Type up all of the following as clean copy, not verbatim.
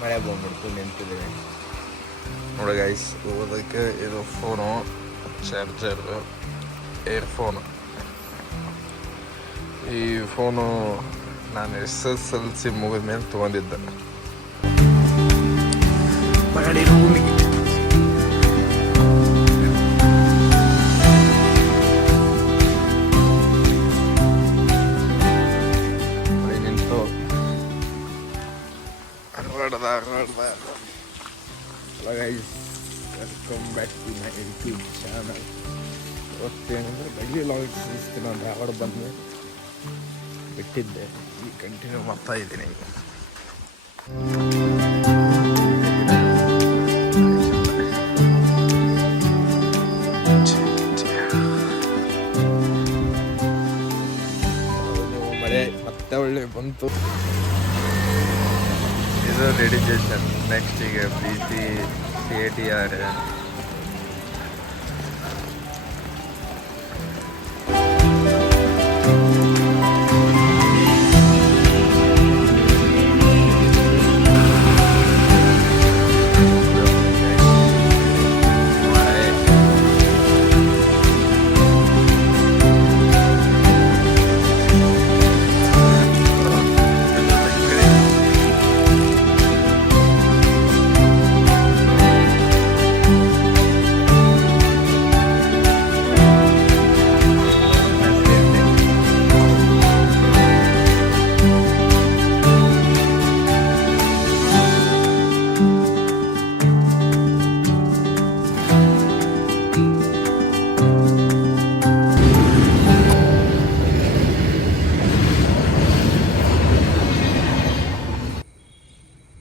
ಮಳೆ ಬಂದ್ಬಿಡ್ತು ನಿಂತಿದ್ದೀವಿ ನೋಡಿ ಗೈಸ್. ಓದೋಕ್ಕೆ ಇದು ಫೋನು, ಚಾರ್ಜರ್, ಏರ್ಫೋನು. ಈ ಫೋನು ನಾನು SSLC ಮುಗಿದ ಮೇಲೆ ತೊಗೊಂಡಿದ್ದೆ. ಮರಳಿ ರೂಮಿಗೆ ನಿಂತು guys, welcome back to my YouTube channel. ಇವತ್ತೇನಂದ್ರೆ ಡೈಲಿ ಲಾಗ್ಸ್ ಇಸ್ತೀನಿ. ಒಂದು ಧಾರವಾಡ ಬಂದು ಬಿಟ್ಟಿದ್ದೆ, ಈಗ ಕಂಟಿನ್ಯೂ ಮಾಡ್ತಾ ಇದ್ದೀನಿ. ಮಳೆ ಮತ್ತೆ ಒಳ್ಳೆ ಬಂತು. ಇದು ಡೆಡಿಕೇಶನ್. ನೆಕ್ಸ್ಟ್ ಈಗ PC CATR.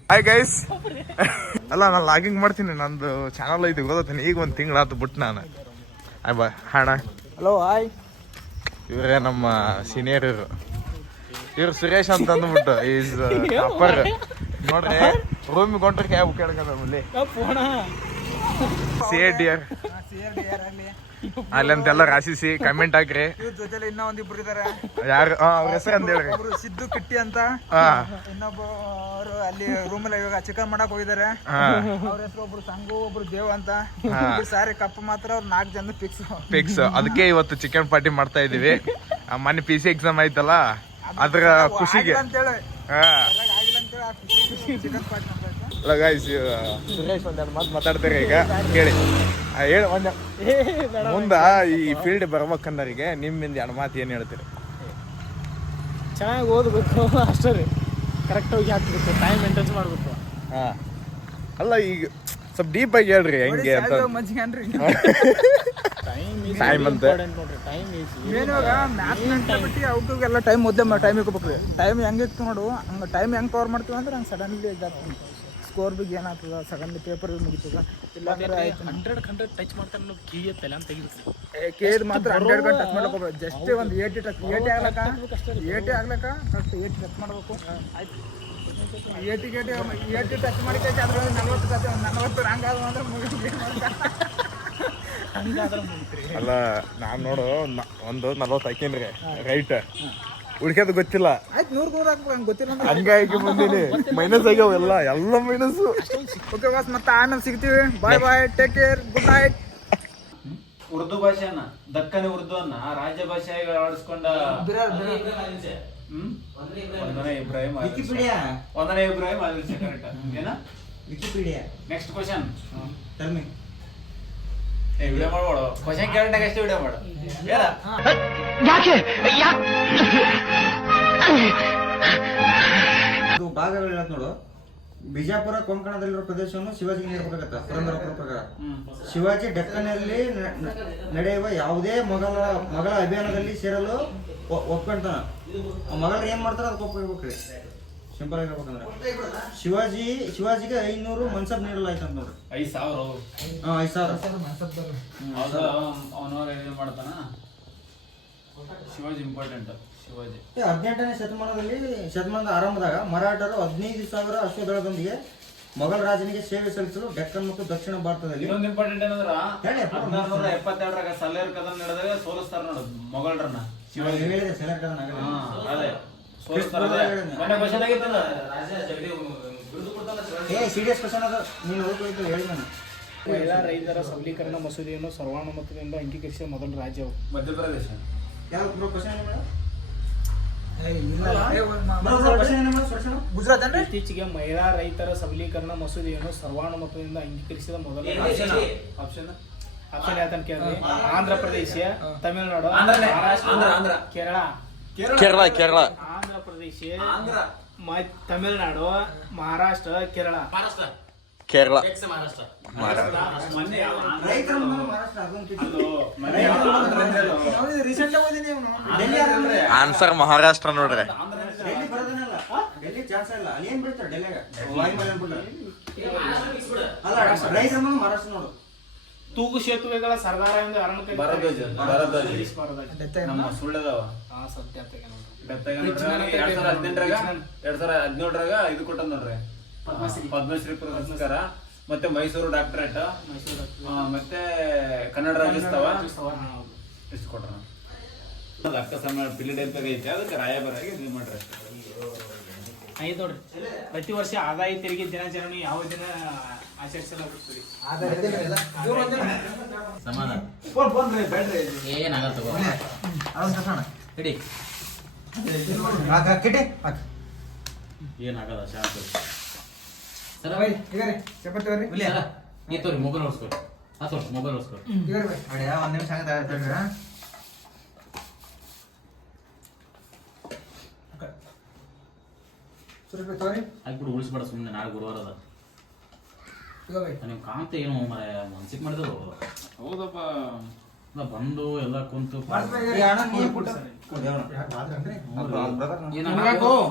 Hi guys. ಅಲ್ಲ, ನಾನು ಲಾಗಿಂಗ್ ಮಾಡ್ತೀನಿ, ನಂದು ಚಾನಲ್ ಐತಿ ಗೊತ್ತೀನಿ. ಈಗ ಒಂದು ತಿಂಗಳಾತು ಬಿಟ್ಟು ನಾನು. ಆಯ್ ಬಾ ಹಾಣ. Hello hi. ಇವರೇ ನಮ್ಮ ಸೀನಿಯರ್. ಇವ್ರು ಸುರೇಶ್ ಅಂತ ಅಂದ್ಬಿಟ್ಟು ಈಸ್ ಅಪ್ಪರ್. ನೋಡ್ರಿ, ರೂಮಿಗೆ ಹೊಂಟ್ರೆ ಕ್ಯಾಬ್ ಕೇಳ್ಕೊಂಡ ನಮ್ಮಲ್ಲಿ CATR ಅಲ್ಲಂತೆಲ್ಲ ರಾಶಿಸಿ ಕಮೆಂಟ್ ಹಾಕ್ರಿ. ಜೊತೆಲಿ ಇನ್ನೂ ಒಂದಿಬ್ರು ಇದಾರೆ. ಯಾರು? ಅವ್ರ ಹೆಸರು ಅಂತ ಹೇಳ್ರಿ. ಸಿದ್ದು ಕಿಟ್ಟಿ ಅಂತ. ಇನ್ನೊಬ್ಬರು ಅಲ್ಲಿ ರೂಮಲ್ಲಿ ಇವಾಗ ಚಿಕನ್ ಮಾಡಕ್ ಹೋಗಿದ್ದಾರೆ. ಅವ್ರ ಹೆಸರು ಒಬ್ರು ಸಂಗು, ಒಬ್ರು ದೇವ್ ಅಂತ. ಸಾರಿ ಕಪ್ ಮಾತ್ರ ಅವ್ರು 4 ಜನ ಫಿಕ್ಸ್. ಅದಕ್ಕೆ ಇವತ್ತು ಚಿಕನ್ ಪಾರ್ಟಿ ಮಾಡ್ತಾ ಇದೀವಿ. ಮೊನ್ನೆ PC ಎಕ್ಸಾಮ್ ಆಯ್ತಲ್ಲ, ಅದ್ರ ಖುಷಿಗೆ. ಸುರೇಶ್ ಒಂದೆರಡು ಮಾತು ಮಾತಾಡ್ತಾರೆ ಈಗ, ಕೇಳಿ. ಹೇಳಿ ಒಂದ ಮುಂದ ಈ ಫೀಲ್ಡ್ ಬರ್ಬೇಕನ್ನೋರಿಗೆ ನಿಮ್ಮಿಂದ 2 ಮಾತು ಏನು ಹೇಳ್ತೀರಿ? ಚೆನ್ನಾಗಿ ಓದಬೇಕು ಅಷ್ಟೇ ರೀ. ಕರೆಕ್ಟಾಗಿ ಹಾಕ್ಬೇಕು, ಟೈಮ್ ಮೇಂಟೈನ್ಸ್ ಮಾಡಬೇಕು. ಅಲ್ಲ, ಈಗ ಸ್ವಲ್ಪ ಡೀಪ್ ಆಗಿ ಹೇಳ್ರಿ ಹೆಂಗೆ ಅಂತ. ಟೈಮ್ ಅಂತ ಎಲ್ಲ ಟೈಮ್ ಓದ್ದೆ ಟೈಮ್ ಇಟ್ಕೋಬೇಕು. ಟೈಮ್ ಹೆಂಗೆ ಇತ್ತು ನೋಡು, ಹಂಗೆ ಟೈಮ್ ಹೆಂಗೆ ಕವರ್ ಮಾಡ್ತೀವಿ ಅಂದ್ರೆ ಹಂಗೆ ಸಡನ್ಲಿ ಇದಾಗ್ತದೆ. ಸ್ಕೋರ್ ಬಗ್ಗೆ ಏನಾಗ್ತದ, ಸಡನ್ಲಿ ಪೇಪರ್ ಮುಗಿತದ. ಇಲ್ಲ ಅಂದ್ರೆ 100 ಟಚ್ ಮಾಡ್ತಾನೆ ಕೀಯತ್ತಲ್ಲ ಅಂತ ತೆಗಿಬೇಕು. ಕೇಳಿದ್ ಮಾತ್ರ 100 ಟಚ್ ಮಾಡ್ಕೋಬೇಕು. ಜಸ್ಟ್ ಒಂದು 80 ಟಚ್ 80 ಆಗ್ಲಕ್ಕ ಕರೆಕ್ಟ್ 80 ಟಚ್ ಮಾಡ್ಬೇಕು. ಆಯ್ತು, 80 ಟಚ್ ಮಾಡಿಕೆ ಅದ್ರ 40 ಹಂಗಾದ ಅಂದ್ರೆ ಅಲ್ಲ, ನಾನು ನೋಡು ಒಂದು 40 ಹಾಕೇನ್ರಿ ರೈಟ್, ಉಳ್ಕ್ಯದ ಗೊತ್ತಿಲ್ಲ. ಆಯ್ತು, 100 ಹಾಕ್ಬೇಕು, ಗೊತ್ತಿಲ್ಲ ಹಂಗಾಗಿ ಬಂದೀನಿ. ಮೈನಸ್ ಆಗ್ಯಾವ ಎಲ್ಲ ಮೈನಸ್. ಓಕೆ ಬಾಸ್, ಮತ್ತೆ ಆಮೇಲೆ ಸಿಗ್ತೀವಿ. Bye bye, take care, good night. Urdu ಭಾಷೆಯನ್ನ, ದಕ್ಕನಿ ಉರ್ದು ಅನ್ನ ರಾಜ್ಯ ಭಾಷೆಯಾಗಿ ಅಳವಡಿಸಿಕೊಂಡ ಒಂದನೇ ಇಬ್ರಾಹಿಂ ಆದಿಲ್ ಕರೆಕ್ಟ್ ಏನ? Wikipedia. Next question. Tell me. Video ಮಾಡ್ಬೋಡು. ಕ್ವಶನ್ ಕೇಳಿದಾಗ ಅಷ್ಟೇ ವಿಡಿಯೋ ಮಾಡು. ಇದು ಭಾಗಗಳು ಹೇಳತ್ ನೋಡು. ಬಿಜಾಪುರ ಕೊಂಕಣದಲ್ಲಿರುವ ಪ್ರದೇಶವನ್ನು ಶಿವಾಜಿಗೆ ನೀಡಬೇಕಾಗತ್ತ. ಪುರಂದರ ಪ್ರಕಾರ ಶಿವಾಜಿ ಡೆಕ್ಕನಲ್ಲಿ ನಡೆಯುವ ಯಾವುದೇ ಮಗಳ ಅಭಿಯಾನದಲ್ಲಿ ಸೇರಲು ಒಪ್ಕೊಂತಾನ. ಮಗಳರು ಏನ್ ಮಾಡ್ತಾರ ಅದಕ್ಕೆ ಒಪ್ಪಿರ್ಬೇಕ್ರಿ. ಸಿಂಪಲ್ ಆಗಿ ಹೇಳ್ಬೇಕಂದ್ರೆ ಶಿವಾಜಿಗೆ 500 ಮನ್ಸಬ್ ನೀಡಲಾಯ್ತು ಅಂತ ನೋಡ್ರಿ. 5,000. 5,000 ಮಾಡ್ತಾನ. ಶಿವಾಜಿ ಇಂಪಾರ್ಟೆಂಟ್. ಶಿವಾಜಿ 18ನೇ ಶತಮಾನದ ಆರಂಭದಾಗ ಮರಾಠರು 15,000 ಅಶ್ವದಳದೊಂದಿಗೆ ಮೊಘಲ್ ರಾಜನಿಗೆ ಸೇವೆ ಸಲ್ಲಿಸಲು ಡೆಕ್ಕನ್ ಮತ್ತು ದಕ್ಷಿಣ ಭಾರತದಲ್ಲಿ. ಇನ್ನೊಂದು ಇಂಪಾರ್ಟೆಂಟ್ ಏನಂದ್ರ 1672 ಸಲ್ಲೇರ್ ಕದನ ನಡೆದಾಗ ಸೋಲಿಸ್ತಾರ ನೋಡು ಮೊಘಲರನ್ನ. ಶಿವಾಜಿ ಹೇಳಿದೆ ಸೆಲೆಕ್ಟ್ ಅದೇ ಸೋಲಿಸ್ತಾರ. ಮೊನ್ನೆ ಕ್ವಶನ್ ಆಗಿತ್ತಲ್ಲ, ರಾಜ ಜಗಡಿ ಸೀರಿಯಸ್ ಕ್ವಶನ್ ಅದ ನೀನು ಹೋಗ್ಬೇಕು ಹೇಳಿ ನಾನು. ಮಹಿಳಾ ರೈತರ ಸಬಲೀಕರಣ ಮಸೂದೆಯನ್ನು ಸರ್ವಾನುಮತದಿಂದ ಅಂಗೀಕರಿಸಿದ ಮೊದಲ ರಾಜ್ಯವು ಮಧ್ಯಪ್ರದೇಶ. ಯಾವ ಕ್ವಶನ್ ಏನು ಗುಜರಾತ್ ಏನ್ರಿ? ಇತ್ತೀಚೆಗೆ ಮಹಿಳಾ ರೈತರ ಸಬಲೀಕರಣ ಮಸೂದೆಯನ್ನು ಸರ್ವಾನುಮತದಿಂದ ಅಂಗೀಕರಿಸಿದ ಮೊದಲ ರಾಜ್ಯ. ಆಪ್ಷನ್ ಆಪ್ಷನ್ ಯಾವ್ದು ಅಂತ ಕೇಳಿದ್ರಿ? ಆಂಧ್ರ ಪ್ರದೇಶ, ತಮಿಳುನಾಡು, ಆಂಧ್ರನೇ. ಮಹಾರಾಷ್ಟ್ರ, ಆಂಧ್ರ. ಕೇರಳ. ಆಂಧ್ರ ಪ್ರದೇಶ, ತಮಿಳುನಾಡು, ಮಹಾರಾಷ್ಟ್ರ, ಕೇರಳ. ಮೊನ್ನೆ ಯಾವ ರೈತರ ಮಹಾರಾಷ್ಟ್ರ ಅದೊಂದು ಕಿತ್ತು. ಅಲ್ಲೋ, ಮೊನ್ನೆ ಯಾವ ರೀಸೆಂಟ್ ಆಗಿ ಓದಿನಿ ಡೆಲ್ಲಿ ಆದ್ರೆ ಆನ್ಸರ್ ಮಹಾರಾಷ್ಟ್ರ ನೋಡ್ರೆ. ಡೆಲ್ಲಿ ಬರೋದನ್ನಲ್ಲ, ಡೆಲ್ಲಿ ಚಾನ್ಸ್ ಇಲ್ಲ. ಅಲ್ಲಿ ಏನ್ ಬೆಳಿತಾರೆ ಡೆಲ್ಲಿಯಾಗ? ವಾಯುಮಾಲಿನ್ಯ ಅನ್ಬಿಟ್ರೆ. ಅಲ್ಲ ರೈತರ ಮಹಾರಾಷ್ಟ್ರ ನೋಡು. ತೂಗು ಸೇತುವೆಗಳ ಸರ್ದಾರ ಎಂದು ಭರದ್ವಾಜ. ನಮ್ಮ ಸುಳ್ಳದವ ಡೆತ್ತಾಗ 2017ರಾಗ ಇದು ಕೊಟ್ಟ ನೋಡ್ರಿ ಪದ್ಮಶ್ರೀ ಪುರಸ್ಕಾರ, ಮತ್ತೆ ಮೈಸೂರು ಡಾಕ್ಟರೇಟ್, ಮತ್ತೆ ಕನ್ನಡ ರಾಜ್ಯೋತ್ಸವ ಎಷ್ಟು ಕೊಟ್ರ. ಅಕ್ಕ ಸಮ್ಮೇಳನ ಪಿಲಿಡೆಲ್ತಾಗ ಐತೆ, ಅದಕ್ಕೆ ರಾಯಬರಾಗಿ ಇದು ಮಾಡ್ರಿ. ಐದು ನೋಡ್ರಿ. ಪ್ರತಿ ವರ್ಷ ಆದಾಯ ತೆರಿಗೆ ದಿನಾಚರಣೆ ಯಾವ ದಿನ ಆಚರಿಸಲಾಗುತ್ತದೆ? ಸಮಾಧಾನ ಬೇಡ್ರಿ ಏನಾಗಲ್ಲ ತಗೋ ಹಿಡಿ ಏನಾಗಲ್ಲ ಶಾಂತ ಸರ ಚಪಾತಿ ಬರ್ರಿ. ಸರ ನೀ ತೋರಿ ಮೊಬೈಲ್ ಓಡಿಸ್ಕೊರಿ. ಹಾ ತೋರಿ ಮೊಬೈಲ್ ಓಡಿಸ್ಕೊರಿ. ಒಂದ್ ನಿಮಿಷ ಹಾಕ್ಬಿಡು ಉಳಿಸ್ಬೇಡ ಸುಮ್ಮನೆ, ನಾಳೆ ಗುರುವಾರ ಅದ. ನೀವು ಕಾಂತ ಏನು ಮನ್ಸಿಗೆ ಮಾಡಿದ್ರು ಹೌದಪ್ಪ. ಬಂದು ಎಲ್ಲ ಕುಂತು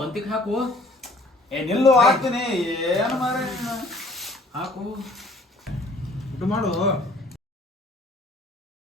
ಬಂತಿಗೆ ಹಾಕು. ನಿಲ್ಲು ಹಾಕ್ತೀನಿ. ಏನು ಮಾರ ಹಾಕು ಊಟ ಮಾಡು.